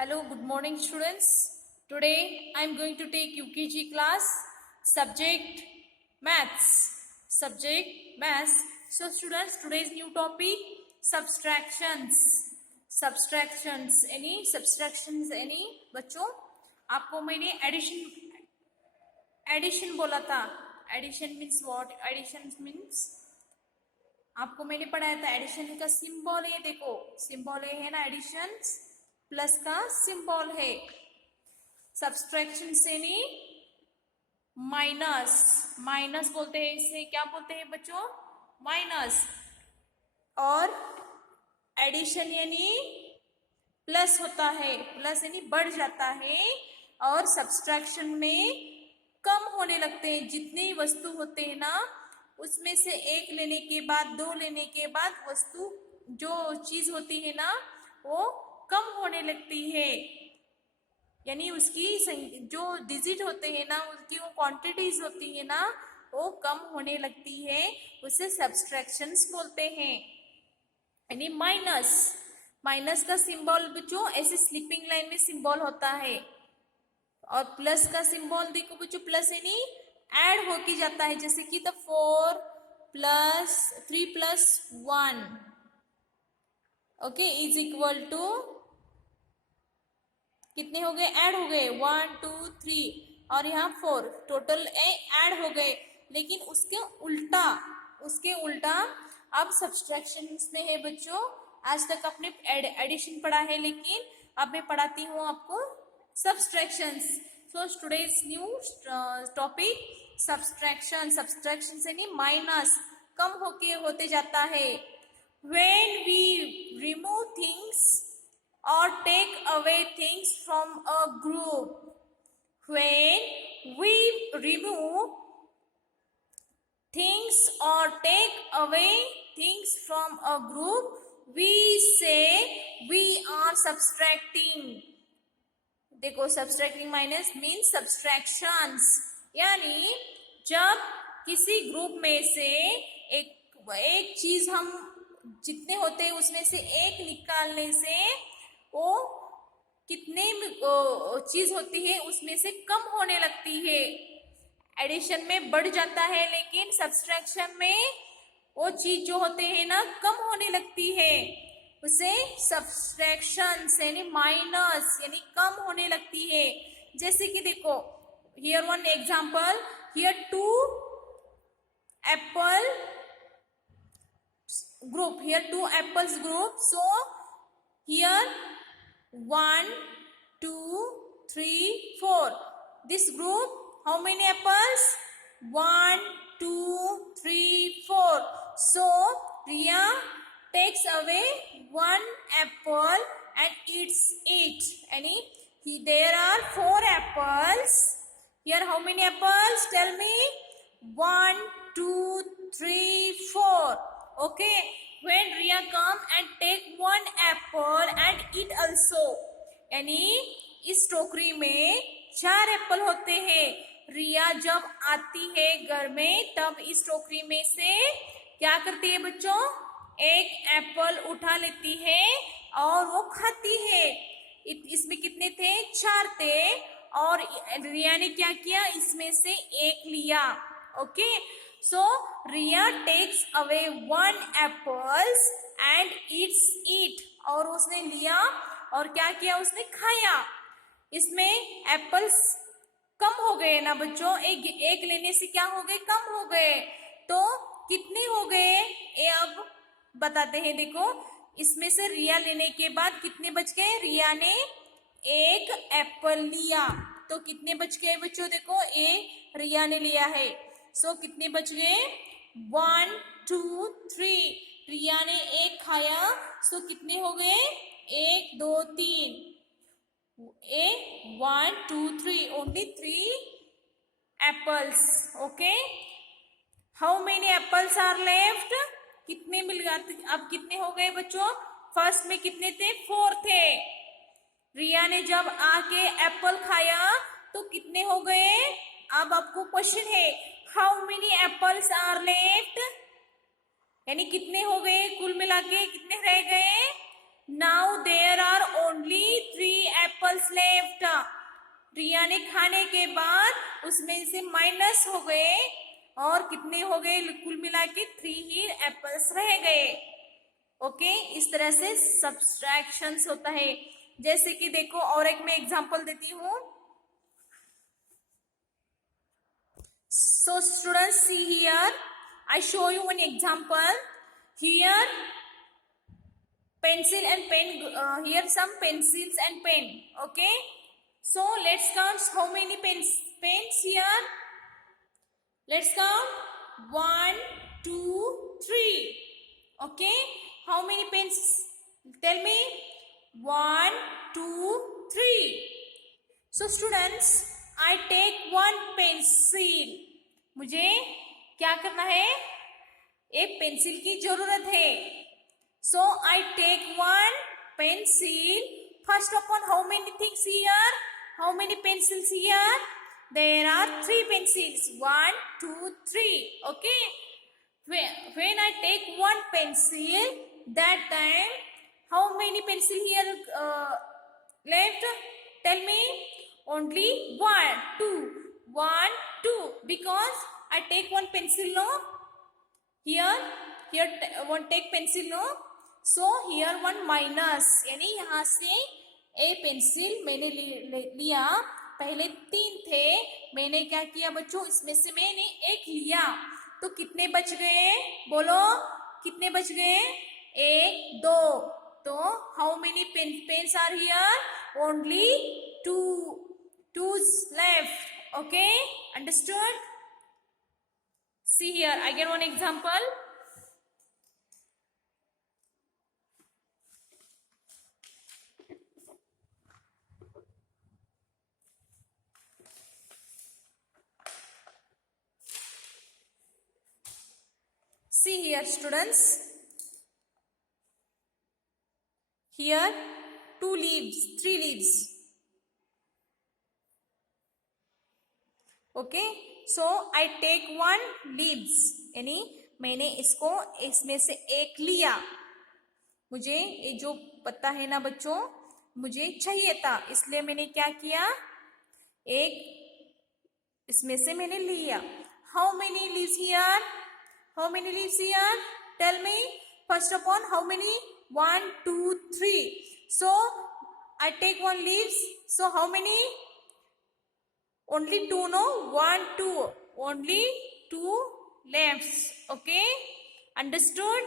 Hello, good morning students. Today I am going to take UKG class subject maths. Subject maths. So students, today's new topic subtractions. Subtractions. Any subtractions? Any बच्चों? आपको मैंने addition बोला था. Addition means what? Addition means आपको मैंने पढ़ाया था addition का सिंबल है. देखो सिंबल है ना, एडिशन प्लस का सिंबल है. सब्सट्रैक्शन से नहीं माइनस. माइनस बोलते हैं इसे. क्या बोलते हैं बच्चों? माइनस. और एडिशन यानी प्लस होता है. प्लस यानी बढ़ जाता है. और सब्सट्रैक्शन में कम होने लगते हैं. जितने वस्तु होते हैं ना, उसमें से एक लेने के बाद, दो लेने के बाद वस्तु जो चीज होती है ना, वो कम होने लगती है. यानी उसकी जो डिजिट होते हैं ना, उसकी वो क्वांटिटीज होती है ना, वो कम होने लगती है. उसे सब्सट्रैक्शंस बोलते हैं. यानी माइनस. माइनस का सिंबल बच्चों ऐसे स्लीपिंग लाइन में सिंबल होता है. और प्लस का सिंबल देखो बच्चों, प्लस यानी ऐड होके जाता है. जैसे कि 4 + 3 + 1 ओके इज इक्वल टू कितने हो गए? ऐड हो गए 1 2 3 और यहाँ 4 टोटल ऐड हो गए. लेकिन उसके उल्टा अब सब्सट्रैक्शन में है बच्चों. आज तक आपने एडिशन पढ़ा है, लेकिन अब मैं पढ़ाती हूँ आपको subtractions. So today's new topic subtraction. Subtraction से नहीं माइनस, कम होते जाता है. When we remove things or take away things from a group, when we remove things or take away things from a group, we say we are subtracting. देखो subtracting minus means subtractions. यानी जब किसी group में से एक चीज हम जितने होते हैं उसमें से एक निकालने से वो कितने चीज होती है उसमें से कम होने लगती है. एडिशन में बढ़ जाता है, लेकिन सब्सट्रैक्शन में वो चीज जो होते हैं ना, कम होने लगती है. उसे सब्सट्रैक्शन यानी माइनस यानी कम होने लगती है. जैसे कि देखो here one example. Here 2 Apple group. Here 2 apples group. So here 1 2 3 4. This group how many apples? 1 2 3 4. So Riya takes away 1 apple and eats it. There are 4 apples. Here how many apples? Tell me. 1 2 3 4. Okay, when Riya come and take 1 apple and eat also. यानी इस टोकरी में 4 Apple होते हैं. रिया जब आती है घर में, तब इस टोकरी में से क्या करती है बच्चों? एक एप्पल उठा लेती है और वो खाती है. इसमें कितने थे? 4 थे. और रिया ने क्या किया? इसमें से एक लिया. Okay, so Riya takes away 1 apples and eats it. और उसने लिया और क्या किया? उसने खाया. इसमें एप्पल्स कम हो गए ना बच्चों. एक लेने से क्या हो गए? कम हो गए. तो कितने हो गए ये अब बताते हैं. देखो इसमें से रिया लेने के बाद कितने बच गए? रिया ने एक एप्पल लिया तो कितने बच गए बच्चों? देखो रिया ने लिया है. सो कितने बच गए? 1 2 3. रिया ने एक खाया, सो कितने हो गए? 1 2 3. 1 2 3. Only 3 apples. Okay, how many apples are left? कितने मिल गए? अब कितने हो गए बच्चों? फर्स्ट में कितने थे? 4 थे. रिया ने जब आके एप्पल खाया तो कितने हो गए? अब आपको क्वेश्चन है, how many apples are left? यानी कितने हो गए? कुल मिला के कितने रह गए? Now there are only 3 apples apples left. Riya ने खाने के बाद उसमें से माइनस हो गए और कितने हो गए, कुल मिला के 3 ही एप्पल्स रह गए. ओके, इस तरह से सब्सट्रैक्शंस होता है. जैसे कि देखो और एक मैं एग्जांपल देती हूँ. So students, see here, I show you one example. Here pencil and pen, here some pencils and pen. Okay, so let's count how many pens here. Let's count 1 2 3. Okay, how many pens? Tell me. 1 2 3. So students, I take one pencil. मुझे क्या करना है, एक pencil की जरूरत है. So I take one pencil. First of all, how many things here? How many pencils here? There are 3 pencils. 1 2 3. Okay. When I take one pencil, that time how many pencil here left? Tell me. Only 1 2. 1 2, because I take one pencil, no? Here one take pencil, no? So here one minus, यानी यहाँ से a pencil मैंने लिया. पहले 3 थे, मैंने क्या किया बच्चों, इसमें से मैंने एक लिया. तो कितने बच गए, बोलो कितने बच गए? 1 2. तो how many pens are here? Only 2's left. Okay, understood? See here, I get one example. See here students, here 2 leaves, 3 leaves. Okay, so I take 1 leaves, यानी मैंने इसको इसमें से एक लिया. मुझे ये जो पत्ता है ना बच्चों, मुझे चाहिए था, इसलिए मैंने क्या किया, एक इसमें से मैंने लिया. How many leaves here? How many leaves here? Tell me. First of all, how many? 1 2 3. So I take 1 leaves. So how many? Only 2, no? 1 2. Only 2 left. Okay, understood?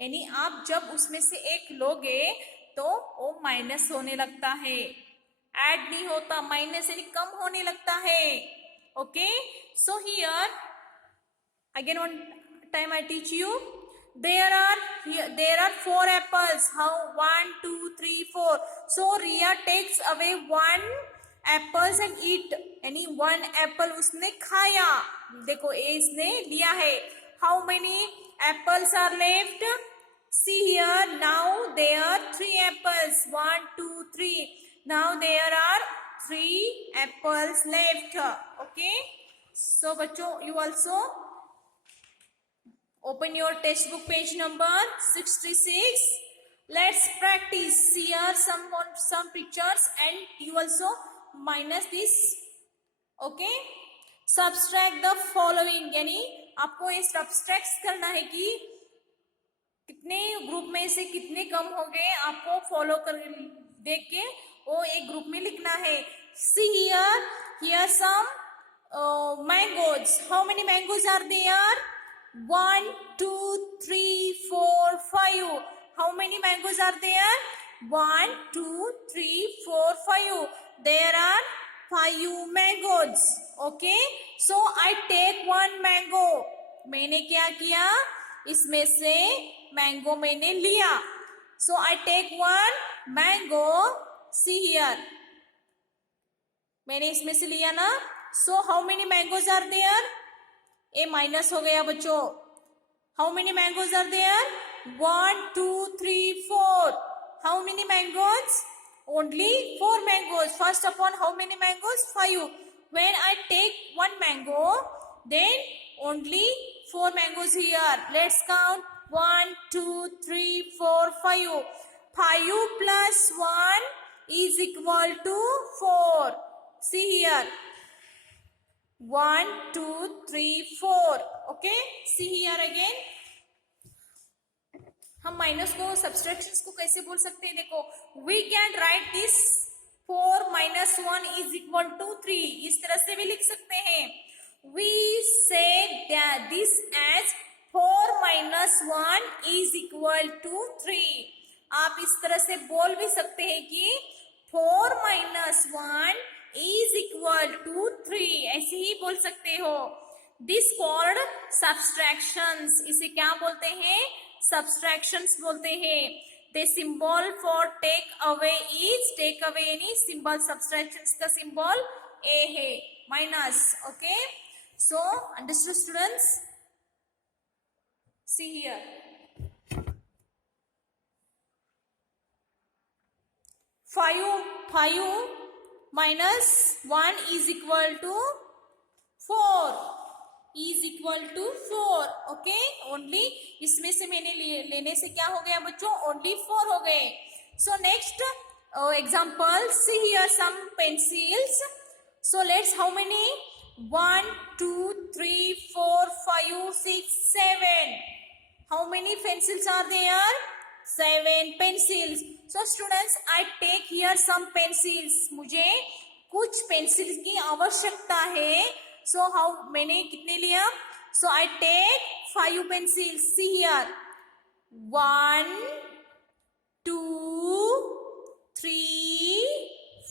यानी आप जब उसमें से एक लोगे तो वो माइनस होने लगता है, ऐड नहीं होता. माइनस यानी कम होने लगता है. Okay, so here again one time I teach you. There are 4 apples. How? 1 2 3 4. So Riya takes away 1 apples and eat, यानी 1 एप्पल उसने खाया. देखो ए इसने लिया है. How many apples are left? See here, now there are 3 apples. 1 2 3. Now there are 3 apples left. Okay, so बच्चों, you also open your text book page number 66. Let's practice. Here some pictures and you also minus this. Okay, subtract the following, यानी आपको ये subtract करना है कि कितने group में से कितने कम हो गए, आपको फॉलो कर देख के वो एक ग्रुप में लिखना है. See here some mangoes. How many mangoes are there? 1 2 3 4 5. How many mangoes are there? 1 2 3 4 5. There are 5 mangoes. Okay, so I take 1 mango. मैंने क्या किया, इसमें से मैंगो मैंने लिया. So I take 1 mango. See here, मैंने इसमें से लिया ना. So how many mangoes are there? A minus हो गया बच्चों. How many mangoes are there? 1 2 3 4. How many mangoes? Only 4 mangoes. First of all, how many mangoes? 5. When I take 1 mango, then only 4 mangoes here. Let's count. 1 2 3 4 5. 5 plus 1 is equal to 4. See here. 1, 2, 3, 4. Okay. See here again. हम minus को subtractions को कैसे बोल सकते हैं? देखो, we can write this 4 minus 1 is equal to 3. इस तरह से भी लिख सकते हैं. We say that this as 4 minus 1 is equal to 3. आप इस तरह से बोल भी सकते हैं कि 4 minus 1 is equal to 3. ऐसे ही बोल सकते हो. This called subtractions. इसे क्या बोलते हैं? Subtractions बोलते हैं. The symbol for take away is, take away यानी symbol, subtractions का symbol A है, minus. Okay, so understood students? See here. 5 minus 1 is equal to 4. is equal to 4. Okay, only इसमें से मैंने लेने से क्या हो गया बच्चों? ओनली 4 हो गए. So next example, see here some pencils. So let's, how many? 1, 2, 3, 4, 5, 6, 7. How many pencils are there? 7 pencils. So students, I take here some pencils. मुझे कुछ पेंसिल्स की आवश्यकता है. So how मैंने कितने लिया? So I take 5 pencils. See here. 1, 2, 3,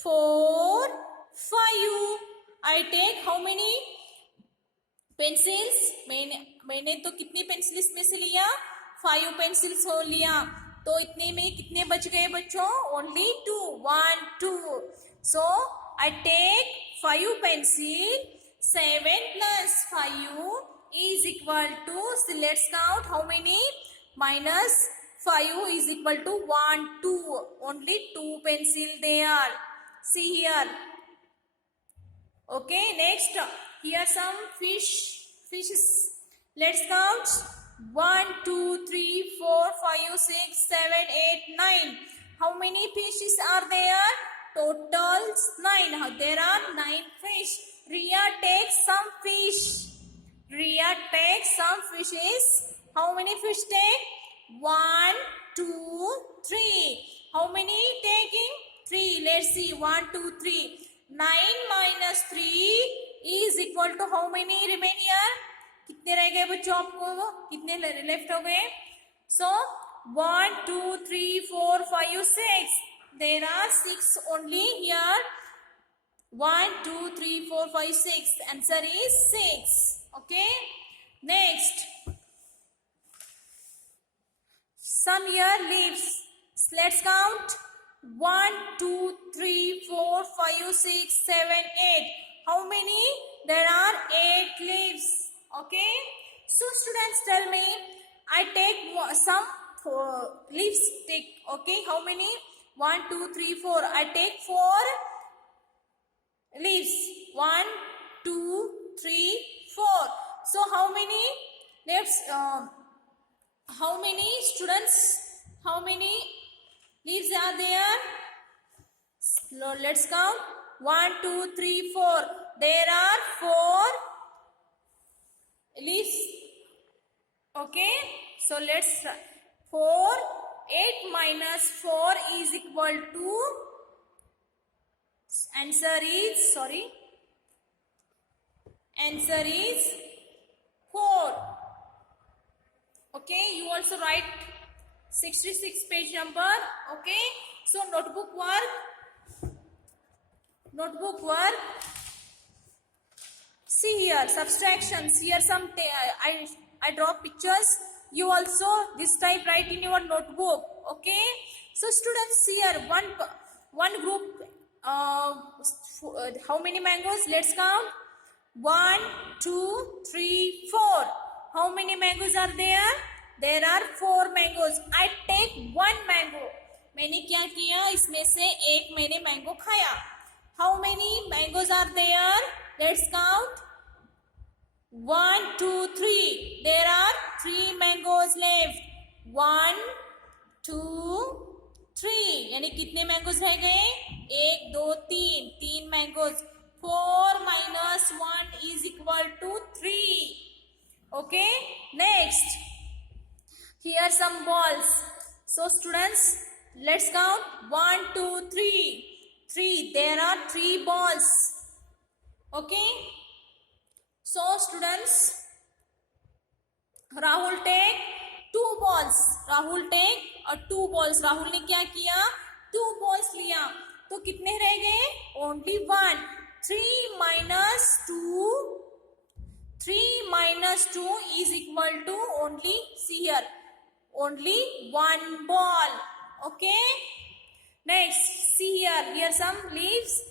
4, 5. I take how many pencils? मैंने तो कितनी पेंसिल्स में से लिया? 5 पेंसिल्स हो लिया. तो इतने में कितने बच गए बच्चों? Only 2. 1, 2. So I take 5 pencils. 7 plus 5 is equal to, so let's count how many? Minus 5 is equal to 1, 2. Only 2 pencil there. See here. Okay, next, here some fishes. Let's count. 1, 2, 3, 4, 5, 6, 7, 8, 9. How many fishes are there? Total 9. There are 9 fish. Riya takes some fish. Riya takes some fishes. How many fish take? 1, 2, 3. How many taking? 3. Let's see. 1, 2, 3. 9 minus 3 is equal to how many remain here? कितने रह गए बच्चों? आपको कितने left हो गए? So 1, 2, 3, 4, 5, 6. There are 6 only here. 1, 2, 3, 4, 5, 6. Answer is 6. Okay. Next, some here leaves. Let's count. 1, 2, 3, 4, 5, 6, 7, 8. How many? There are 8 leaves. Okay. So students, tell me. I take some leaves. Take. Okay. How many? 1, 2, 3, 4. I take 4 leaves. 1, 2, 3, 4. So how many leaves? How many students? How many leaves are there? Let's count. 1, 2, 3, 4. There are 4 leaves. Okay. So let's try. 4. 8 minus 4 is equal to, answer is 4. Okay, you also write 66 page number. Okay, so notebook work. See here, subtractions. Here some I draw pictures. You also this type write in your notebook. Okay, so students, here one group. How many mangoes? Let's count. 1, 2, 3, 4. How many mangoes are there? There are 4 mangoes. I take 1 mango. मैंने क्या किया? इसमें से एक मैंने mango खाया. How many mangoes are there? Let's count. 1, 2, 3. There are 3 mangoes left. 1, 2, 3. यानी कितने मैंगोज रह गए? दो तीन, तीन mangoes. 4 minus 1 is equal to 3. Okay, next. Here some balls. So students, let's count 1, 2, 3. 3. There are 3 balls. Okay. So students, Rahul take 2 balls. Rahul take 2 balls. Rahul ने क्या किया? 2 balls लिया. तो कितने रह गए? Only 1. 3 minus 2. 3 minus 2 is equal to only, see here, only 1 ball. Okay. Next, see here. Here some leaves.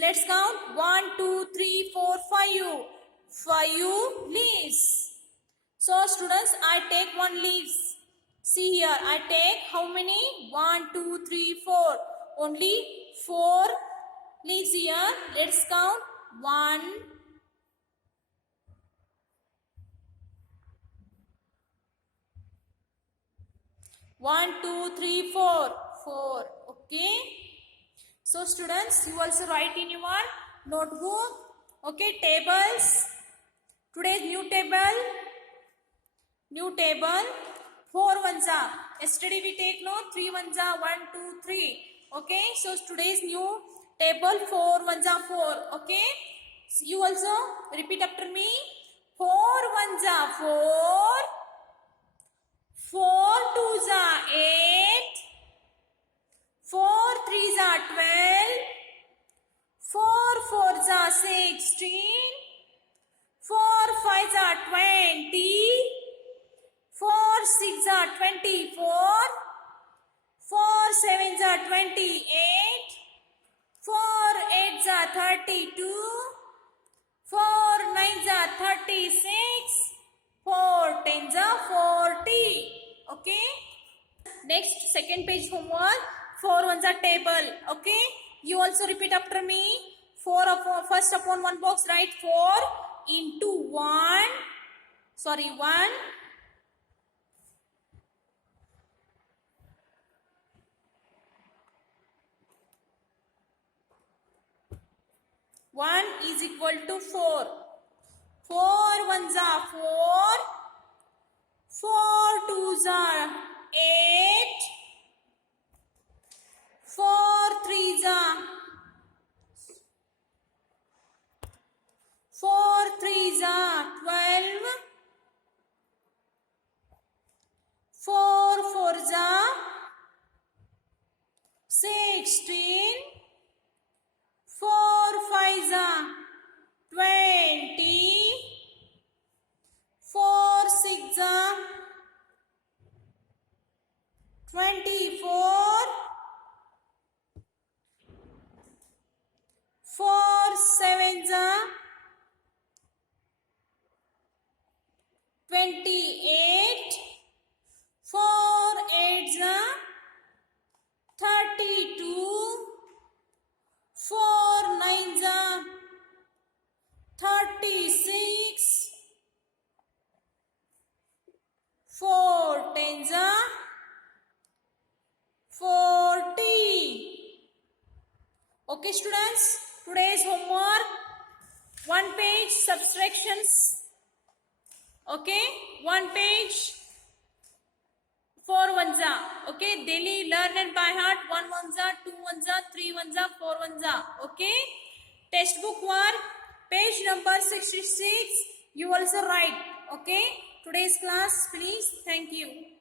Let's count 1, 2, 3, 4, 5. 5 leaves. So students, I take 1 leaves. See here, I take how many? 1, 2, 3, 4. Only 4 leaves here. Let's count 1, 1, 2, 3, 4. 4. Okay. So students, you also write in your notebook. Okay, tables. Today's new table. New table. 4 ones are. Yesterday we take no 3 ones are 1, 2, 3. Okay. So today's new table 4 ones are 4. Okay. So you also repeat after me. 4 ones are 4. 4 twos are 8. 4 threes are 12. 4 fours are 16. 4 fives are 20. 4 six are 24. 4 sevens are 28. 4 eights are 32. 4 nines are 36. 4 tens are 40. Okay. Next, second page homework. 4 ones are table. Okay. You also repeat after me. 4 upon, first upon one box write 4 into 1. Sorry, 1. 1 is equal to 4. 4 ones are 4. 4 twos are 8. 4 threes are 12. 4 fours are 16. 4 fives are 20. 4 six are 24. 4 sevens are 28. 4 eights are 32. 4 nines are 36. 4 tens are 40. Okay students, today's homework, 1 page subtractions. Okay, 1 page 4 ones are. Okay, daily learn and by heart. 1 ones are, 2 ones are, 3 ones are, 4 ones are. Okay, textbook work, page number 66. You also write. Okay, today's class, please. Thank you.